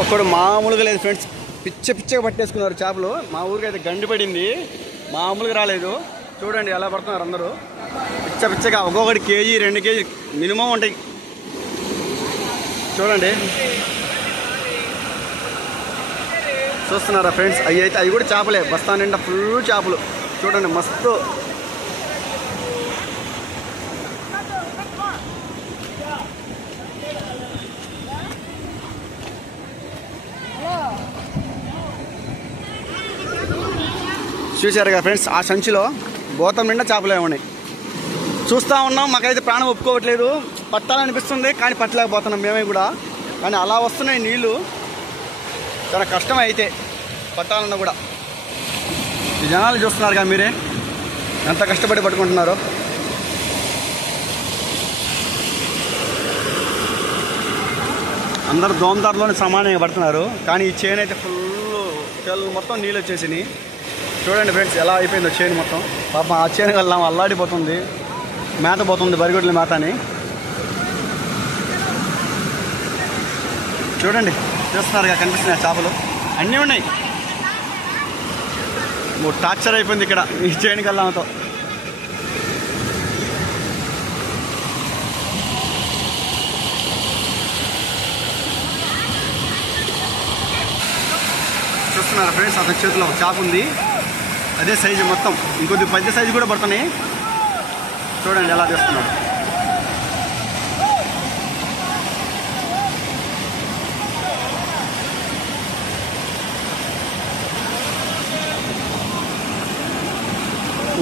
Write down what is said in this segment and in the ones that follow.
ఒక్కడు మామూలుగా లేదు ఫ్రెండ్స్, పిచ్చగా పట్టేసుకున్నారు చేపలు. మా ఊరికి అయితే గండి పడింది, మామూలుగా రాలేదు. చూడండి ఎలా పడుతున్నారు అందరూ పిచ్చగా. ఒక్కొక్కటి కేజీ 2 కేజీ మినిమం ఉంటాయి. చూడండి చూస్తున్నారా ఫ్రెండ్స్, అవి కూడా చేపలే, బస్తా నిండా ఫుల్ చేపలు. చూడండి మస్తు. చూశారుగా ఫ్రెండ్స్, ఆ సంచిలో గోతం నిండా చేపలే ఉన్నాయి. చూస్తూ ఉన్నాం, మాకైతే ప్రాణం ఒప్పుకోవట్లేదు. పట్టాలనిపిస్తుంది కానీ పట్టలేకపోతున్నాం మేమే కూడా. కానీ అలా వస్తున్నాయి నీళ్ళు, చాలా కష్టం అయితే పట్టాలన్నా కూడా. ఈ జనాలు చూస్తున్నారుగా మీరే ఎంత కష్టపడి పట్టుకుంటున్నారో. అందరూ దోమదారులోనే సమానంగా పడుతున్నారు. కానీ ఈ చేను అయితే ఫుల్ మొత్తం నీళ్ళు వచ్చేసినాయి. చూడండి ఫ్రెండ్స్ ఎలా అయిపోయిందో చేను మొత్తం. పాపం ఆ చేను వెళ్ళాం అల్లాడిపోతుంది, మేత పోతుంది, బరిగొడ్ల మేత అని. చూడండి చూస్తున్నారుగా, కనిపిస్తున్నాయి చేపలు అన్నీ ఉన్నాయి. టార్చర్ అయిపోయింది ఇక్కడ ఈ చేనుకి వెళ్ళాంతో. చూస్తున్నారా ఫ్రెండ్స్, అతని చేతిలో ఒక చేప ఉంది, అదే సైజు మొత్తం. ఇంకొద్ది పెద్ద సైజు కూడా పడుతున్నాయి. చూడండి ఎలా చేస్తున్నాడు.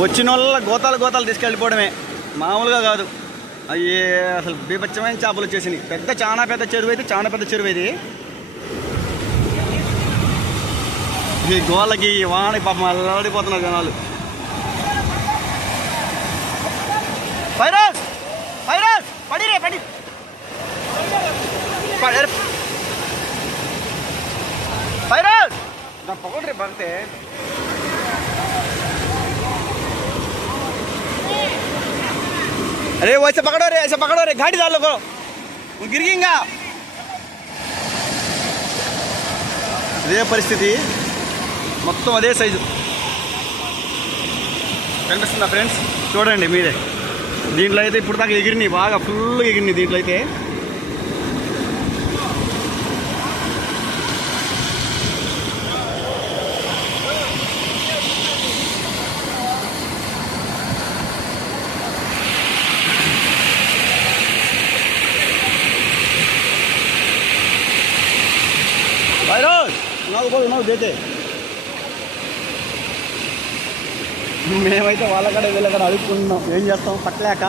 వచ్చిన వాళ్ళ గోతాలు తీసుకెళ్ళిపోవడమే, మామూలుగా కాదు. అవి అసలు బీభత్సమైన చేపలు వచ్చేసినాయి. చాలా పెద్ద చెరువు అయితే, చాలా పెద్ద చెరువు ఇది. ఈ గోళ్ళకి వానకి పాపం అల్లాడిపోతున్నారు జనాలు. ఫైరోజ్ పడి ఫైరోజ్ నా పकड़ रे भागते। अरे वैसे पकड़ो रे, ऐसे पकड़ो रे, घाटी डालो को, वो गिरेगा। అదే పరిస్థితి మొత్తం, అదే సైజు కనిపిస్తుందా ఫ్రెండ్స్? చూడండి మీరే. దీంట్లో అయితే ఇప్పుడు దాకా ఎగిరినాయి, బాగా ఫుల్గా ఎగిరినాయి దీంట్లో అయితే. నాకు దేతే మేమైతే వాళ్ళ కాడ వీళ్ళ కాడ అడుగుతున్నాం, ఏం చేస్తాం పట్టలేక.